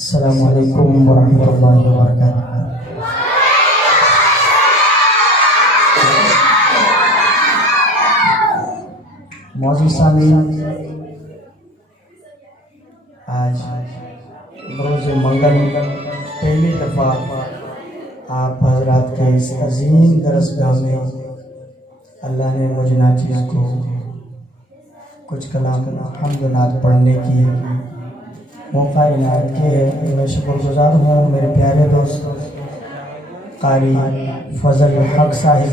السلام علیکم ورحمۃ اللہ وبرکاتہ۔ معزز سامعین، آج روز منگل پہلی دفعہ آپ حضرات کے اس عظیم درسگاہ میں اللہ نے مجھے ناچیز کو کچھ کلام حمد و نعت پڑھنے کی موقع عنایت کیے ہے۔ میں شکر گزار ہوں میرے پیارے دوست قاری فضل حق صاحب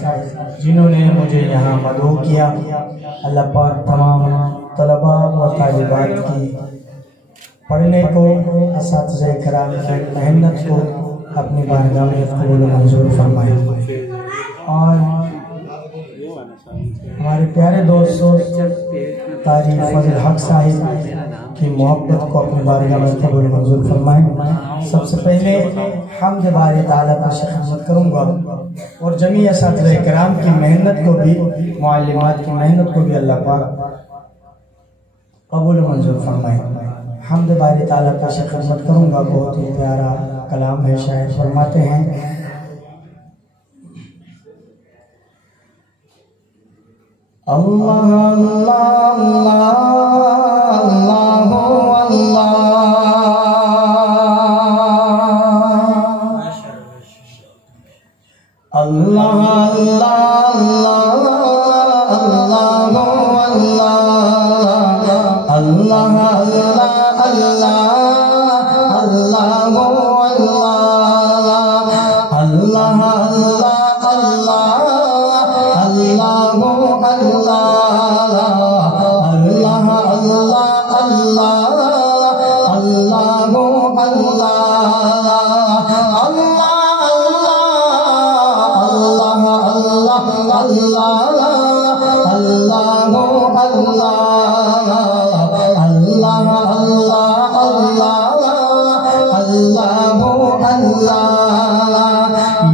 جنہوں نے مجھے یہاں مدعو کیا۔ اللہ پاک تمام طلباء و طالبات کی پڑھنے کو، اساتذہ کرام کی محنت کو اپنی بارگاہ میں قبول و منظور فرمائے، اور ہمارے پیارے دوست قاری فضل حق صاحب کی محبت کو اپنی بارگاہ میں قبول و منظور فرمائیں۔ سب سے پہلے حمد باری تعالیٰ پر خدمت کروں گا، اور جمیع اساتذہ کرام کی محنت کو بھی، معلمات کی محنت کو بھی اللہ پاک قبول و منظور فرمائیں۔ حمد باری تعالیٰ پر خدمت کروں گا، بہت ہی پیارا کلام ہے۔ شاعر فرماتے ہیں: اللہ اللہ اللہ اللہ اللہ اللہ اللہ اللہ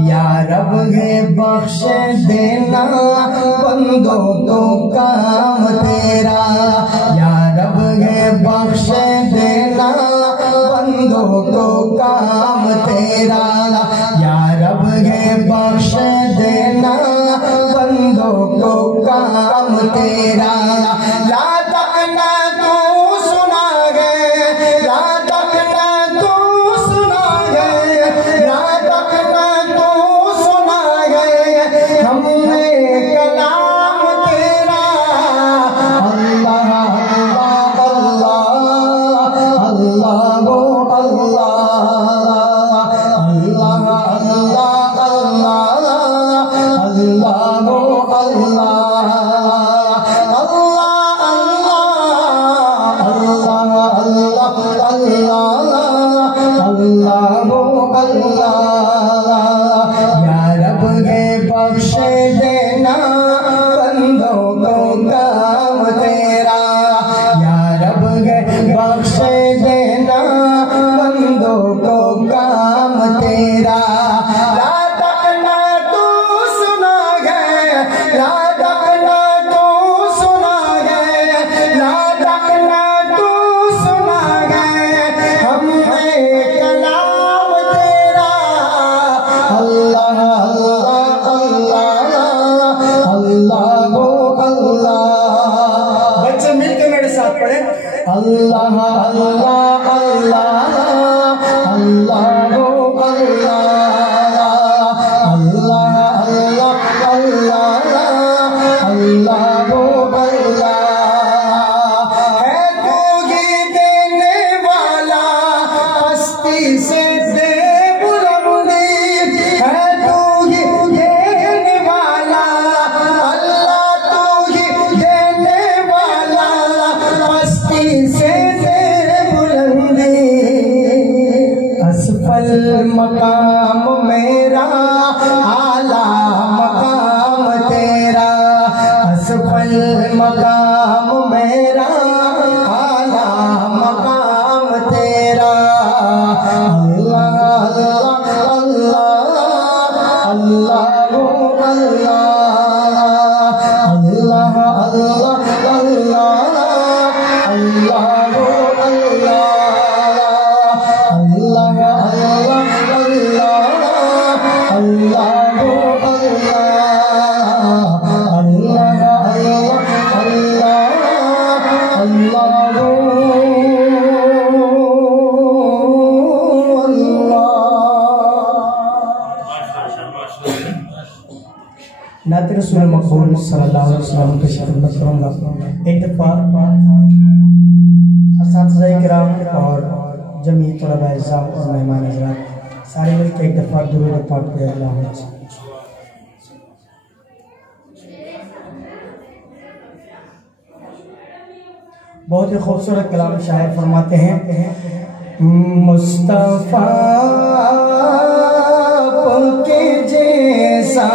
یا رب ہے بخش دینا بندوں کو کام تیرا، یا رب ہے بخش دینا بندوں کو کام تیرا، یا رب ہے بخش دینا بندوں کو کام تیرا۔ لا تقنا تو سنا گئے، لا تقنا تو سنا گئے، لا تقنا تو سنا گئے ہم نے کلام تیرا۔ اللہ اللہ اللہ اللہ یا رب ہے بخش دینا بندوں کو کام تیرا، یا رب ہے بخش دینا بندوں کو کام تیرا۔ لا تقنا تو سنا گئے، لا تقنا تو سنا گئے، لا تقنا تو سنا گئے ہم نے کلام تیرا۔ اللہ اللہ اللہ اللہ اللہ، بچے مل کے میرے ساتھ پڑھیں: اللہ اللہ اللہ اللہ رسول مقبول صلی اللہ علیہ وسلم کی خدمت کروں گا. ایک دفعہ اساتذہ کرام اور جمیع طلباء اعزام اور مہمان حضرات سارے مل کے ایک دفعہ درود پاک پڑھیں. اللہم صل. بہت ہی خوبصورت کلام شاعر فرماتے ہیں مصطفیٰ کے جیسا